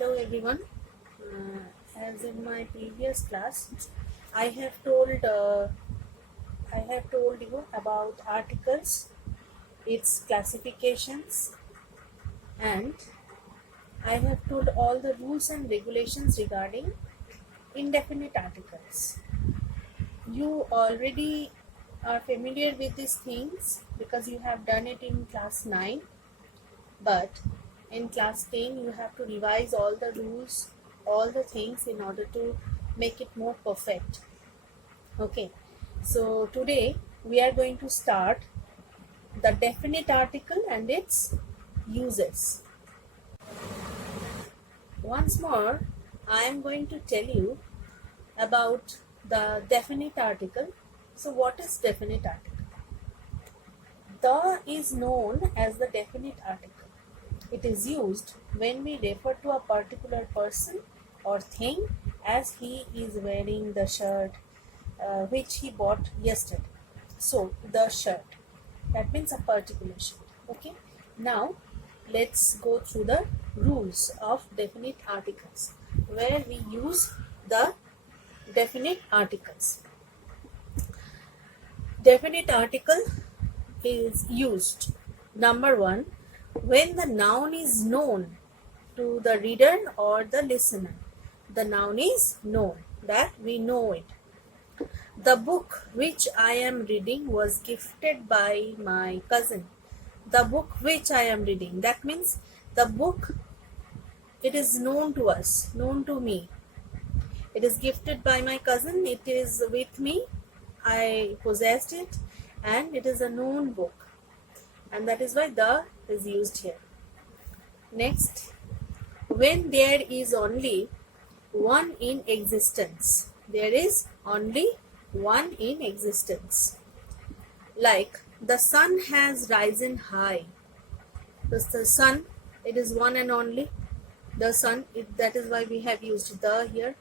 Hello everyone. As in my previous class, I have told you about articles, its classifications, and I have told all the rules and regulations regarding indefinite articles. You already are familiar with these things because you have done it in class 9, but in class 10 you have to revise all the rules, all the things in order to make it more perfect. Okay, so today we are going to start the definite article and its uses. Once more, I am going to tell you about the definite article. So what is definite article? The is known as the definite article. It is used when we refer to a particular person or thing as he is wearing the shirt which he bought yesterday. So, the shirt. That means a particular shirt. Okay. Now, let's go through the rules of definite articles where we use the definite articles. Definite article is used. Number 1, when the noun is known to the reader or the listener. The noun is known, that we know it. The book which I am reading was gifted by my cousin. The book which I am reading, that means the book, it is known to us, known to me. It is gifted by my cousin, it is with me, I possessed it, and it is a known book. And that is why the is used here. Next, when there is only one in existence. There is only one in existence. Like, the sun has risen high. The sun, it is one and only. The sun, that is why we have used the here.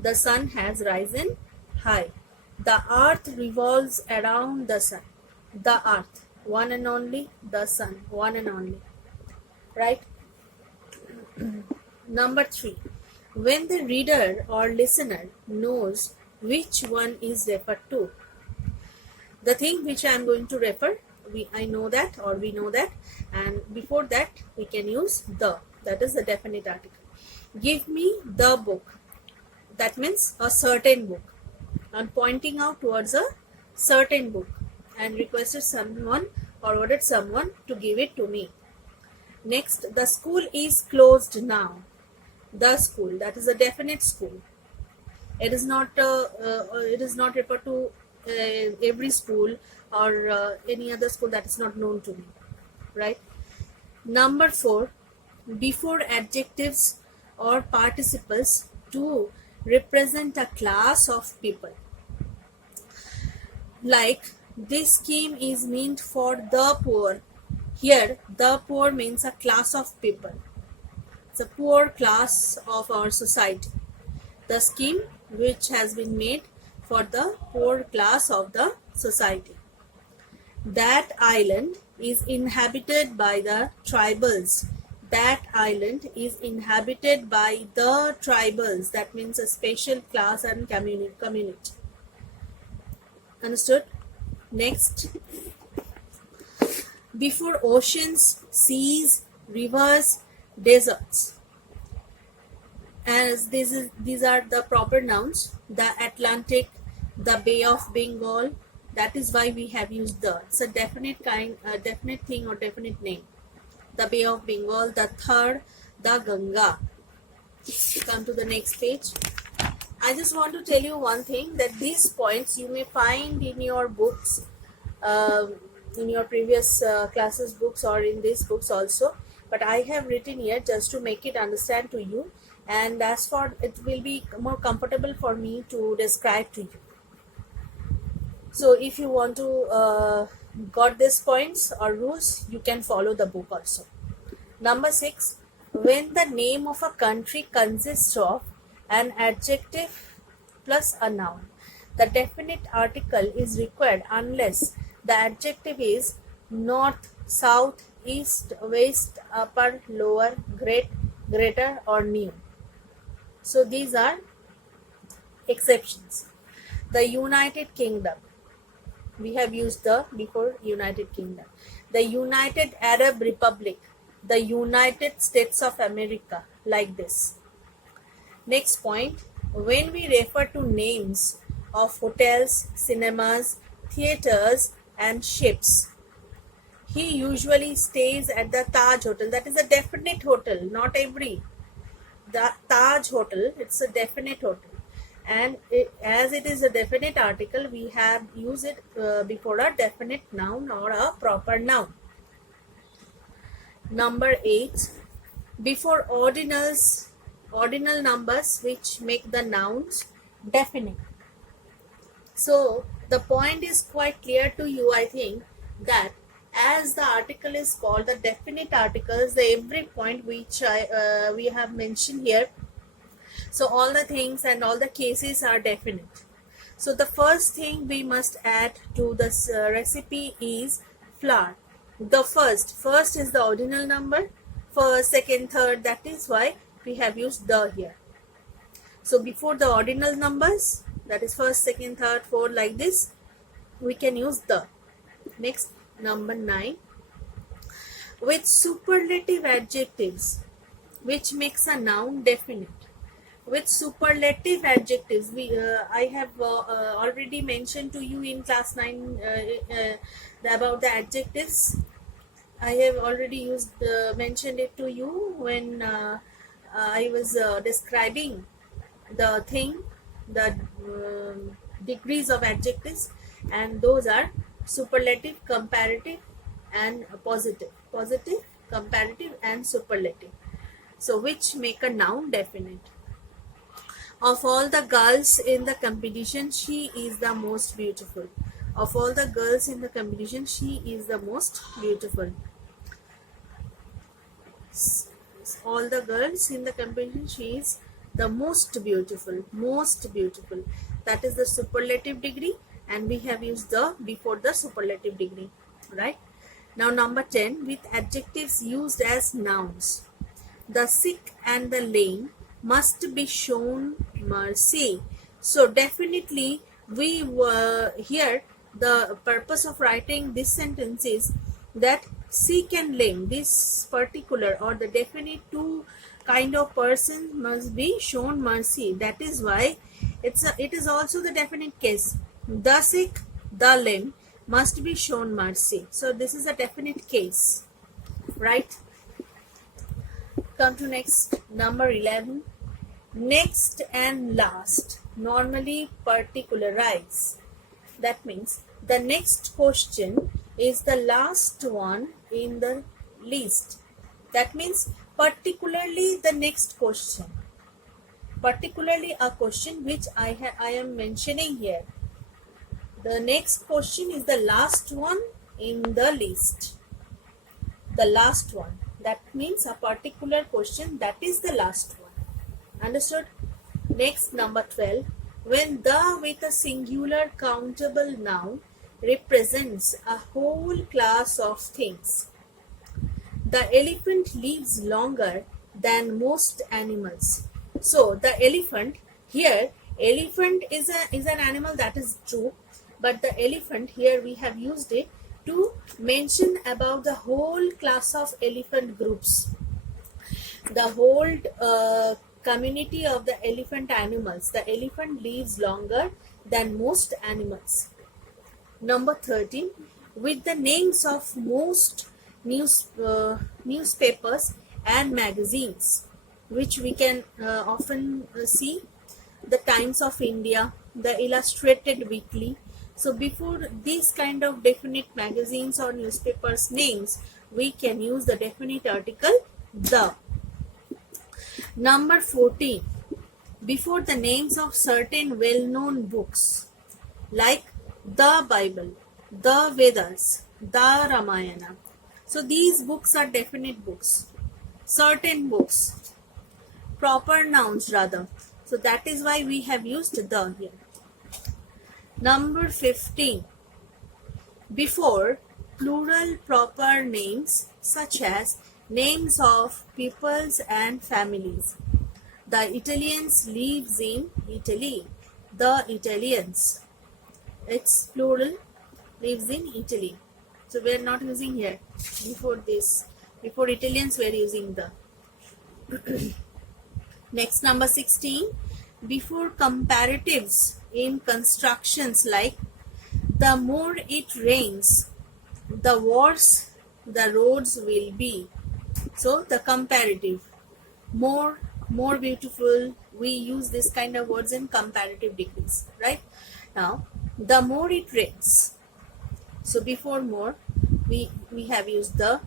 The sun has risen high. The earth revolves around the sun. The earth, one and only. The sun, one and only. Right? Number 3. When the reader or listener knows which one is referred to. The thing which I am going to refer, I know that or we know that, and before that we can use the, that is the definite article. Give me the book. That means a certain book. I'm pointing out towards a certain book and requested someone or ordered someone to give it to me. Next, the school is closed now. The school, that is a definite school. It is not referred to every school or any other school that is not known to me, right? Number 4, before adjectives or participles to represent a class of people. Like, this scheme is meant for the poor. Here, the poor means a class of people. It's a poor class of our society. The scheme which has been made for the poor class of the society. That island is inhabited by the tribals. That island is inhabited by the tribals. That means a special class and community. Understood? Next, before oceans, seas, rivers, deserts. As these are the proper nouns, the Atlantic, the Bay of Bengal. That is why we have used the. It's a definite thing or definite name. The Bay of Bengal, the Thar, the Ganga. Come to the next page. I just want to tell you one thing, that these points you may find in your books, in your previous classes books or in these books also. But I have written here just to make it understand to you, and as for it will be more comfortable for me to describe to you. So if you want to got these points or rules, you can follow the book also. Number 6, when the name of a country consists of an adjective plus a noun, the definite article is required unless the adjective is north, south, east, west, upper, lower, great, greater or new. So these are exceptions. The United Kingdom, we have used the before United Kingdom. The United Arab Republic, the United States of America, like this. Next point, when we refer to names of hotels, cinemas, theaters and ships, he usually stays at the Taj Hotel. That is a definite hotel, not every. The Taj Hotel, it's a definite hotel. And as it is a definite article, we have used it before a definite noun or a proper noun. Number 8, before ordinal numbers which make the nouns definite. So the point is quite clear to you, I think, that as the article is called the definite articles, the every point which we have mentioned here, so all the things and all the cases are definite. So the first thing we must add to this recipe is flour. The first is the ordinal number, first, second, third, that is why we have used the here. So before the ordinal numbers, that is first, second, third, fourth, like this, we can use the. Next, number 9, with superlative adjectives which makes a noun definite. With superlative adjectives, I have already mentioned to you in class 9 about the adjectives. I have already mentioned it to you when I was describing the thing, the degrees of adjectives, and those are superlative, comparative and positive. Positive, comparative and superlative. So which make a noun definite. Of all the girls in the competition, she is the most beautiful. Of all the girls in the competition, she is the most beautiful. All the girls in the competition, she is the most beautiful. Most beautiful. That is the superlative degree, and we have used the before the superlative degree. Right? Now number 10, with adjectives used as nouns. The sick and the lame must be shown mercy. So definitely we were here, the purpose of writing this sentence is that sick and lame, this particular or the definite two kind of person must be shown mercy. That is why it is also the definite case. The sick, the lame must be shown mercy. So this is a definite case, right? Come to next, number 11. Next and last, normally particularize. That means the next question is the last one in the list. That means particularly the next question. Particularly a question which I am mentioning here. The next question is the last one in the list. The last one. That means a particular question, that is the last one. Understood? Next, number 12. When the with a singular countable noun represents a whole class of things. The elephant lives longer than most animals. So the elephant here, elephant is an animal, that is true, but the elephant here we have used it to mention about the whole class of elephant groups, the whole community of the elephant animals. The elephant lives longer than most animals. Number 13, with the names of most newspapers and magazines, which we can often see, the Times of India, the Illustrated Weekly. So before these kind of definite magazines or newspapers names, we can use the definite article the. Number 14, before the names of certain well-known books like the Bible, the Vedas, the Ramayana. So these books are definite books. Certain books, proper nouns rather. So that is why we have used the here. Number 15, before plural proper names such as names of peoples and families. The Italians lives in Italy. The Italians, it's plural, lives in Italy. So we are not using here. Before this, before Italians, we are using the. Next, number 16. Before comparatives in constructions like the more it rains, the worse the roads will be. So the comparative, more beautiful, we use this kind of words in comparative degrees, right? Now, the more it rains. So before more, we have used the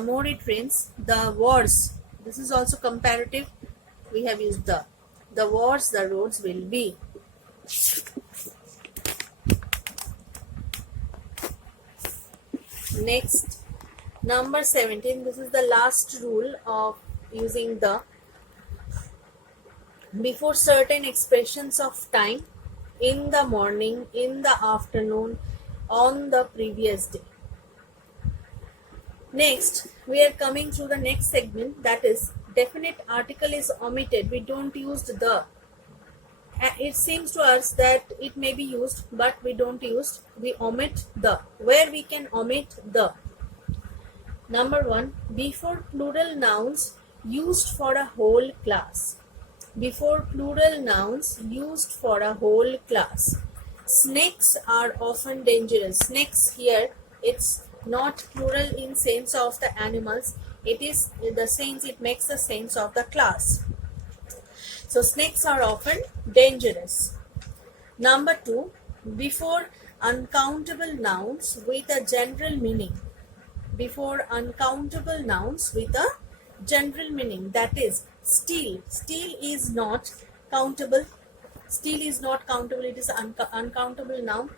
more it rains, the worse. This is also comparative. We have used the worse the roads will be. Next, number 17. This is the last rule of using the. Before certain expressions of time, in the morning, in the afternoon, on the previous day. Next, we are coming through the next segment, that is definite article is omitted. We don't use the. It seems to us that it may be used, but we don't use. We omit the. Where we can omit the. Number 1, before plural nouns used for a whole class. Before plural nouns used for a whole class. Snakes are often dangerous. Snakes here, it's not plural in sense of the animals. It is the sense, it makes the sense of the class. So snakes are often dangerous. Number 2, before uncountable nouns with a general meaning. Before uncountable nouns with a general meaning, that is steel. Steel is not countable. Steel is not countable. It is uncountable noun.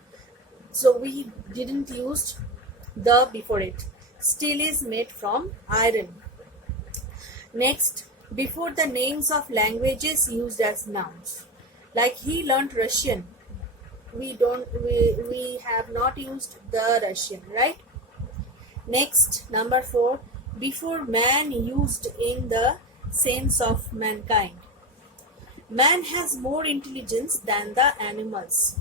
So we didn't use the before it. Steel is made from iron. Next, before the names of languages used as nouns. Like he learned Russian. We have not used the Russian, right? Next, number 4, before man used in the sense of mankind. Man has more intelligence than the animals.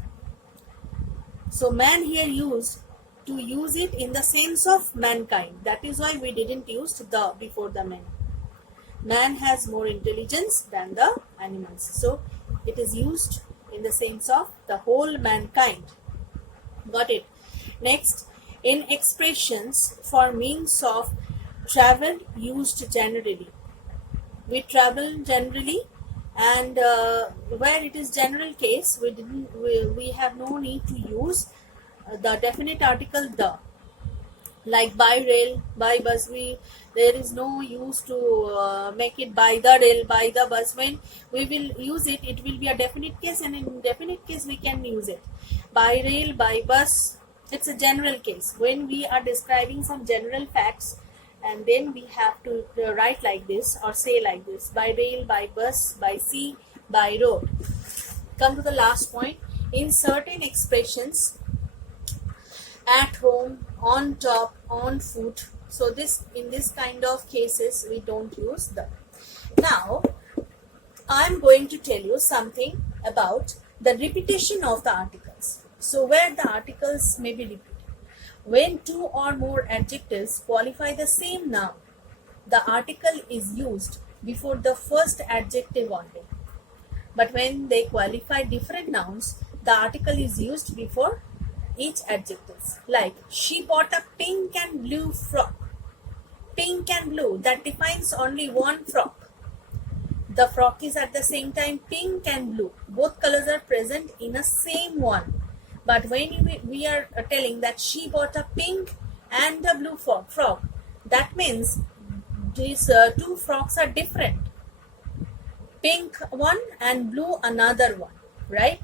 So man here used to use it in the sense of mankind. That is why we didn't use the before the man. Man has more intelligence than the animals. So it is used in the sense of the whole mankind. Got it? Next, in expressions for means of travel used generally. We travel generally, and where it is general case, we have no need to use the definite article the. Like by rail, by bus, there is no use to make it by the rail, by the bus. When we will use it, it will be a definite case, and in definite case we can use it. By rail, by bus, it's a general case. When we are describing some general facts, and then we have to write like this or say like this: by rail, by bus, by sea, by road. Come to the last point. In certain expressions, at home, on top, on foot. So in this kind of cases we don't use the. Now I'm going to tell you something about the repetition of the articles. So where the articles may be repeated. When 2 or more adjectives qualify the same noun, the article is used before the first adjective only. But when they qualify different nouns, the article is used before each adjective. Like, she bought a pink and blue frock. Pink and blue, that defines only one frock. The frock is at the same time pink and blue. Both colors are present in a same one. But when we are telling that she bought a pink and a blue frock, that means these 2 frocks are different. Pink one and blue another one, right?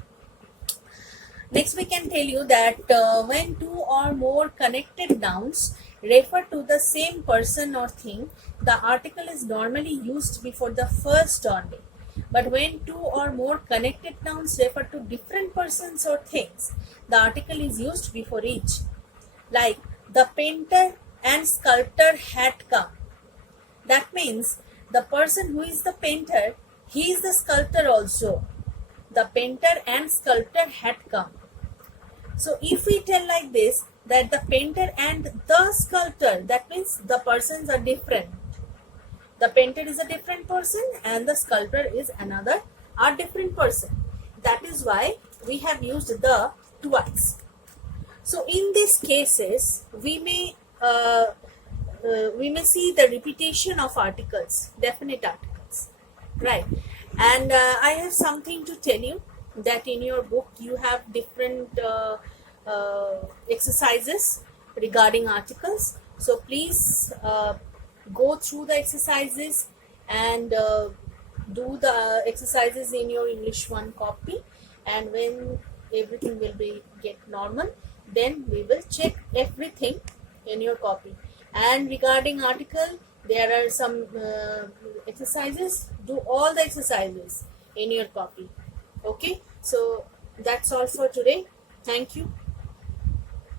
Next, we can tell you that when 2 or more connected nouns refer to the same person or thing, the article is normally used before the first only. But when 2 or more connected nouns refer to different persons or things, the article is used before each. Like, the painter and sculptor had come. That means the person who is the painter, he is the sculptor also. The painter and sculptor had come. So if we tell like this, that the painter and the sculptor, that means the persons are different. The painter is a different person and the sculptor is another a different person. That is why we have used the twice. So in these cases, we may see the repetition of articles, definite articles, right? And I have something to tell you, that in your book you have different exercises regarding articles. So please go through the exercises and do the exercises in your English 1 copy, and when everything will be get normal, then we will check everything in your copy. And regarding article, there are some exercises. Do all the exercises in your copy. Okay, so that's all for today. Thank you.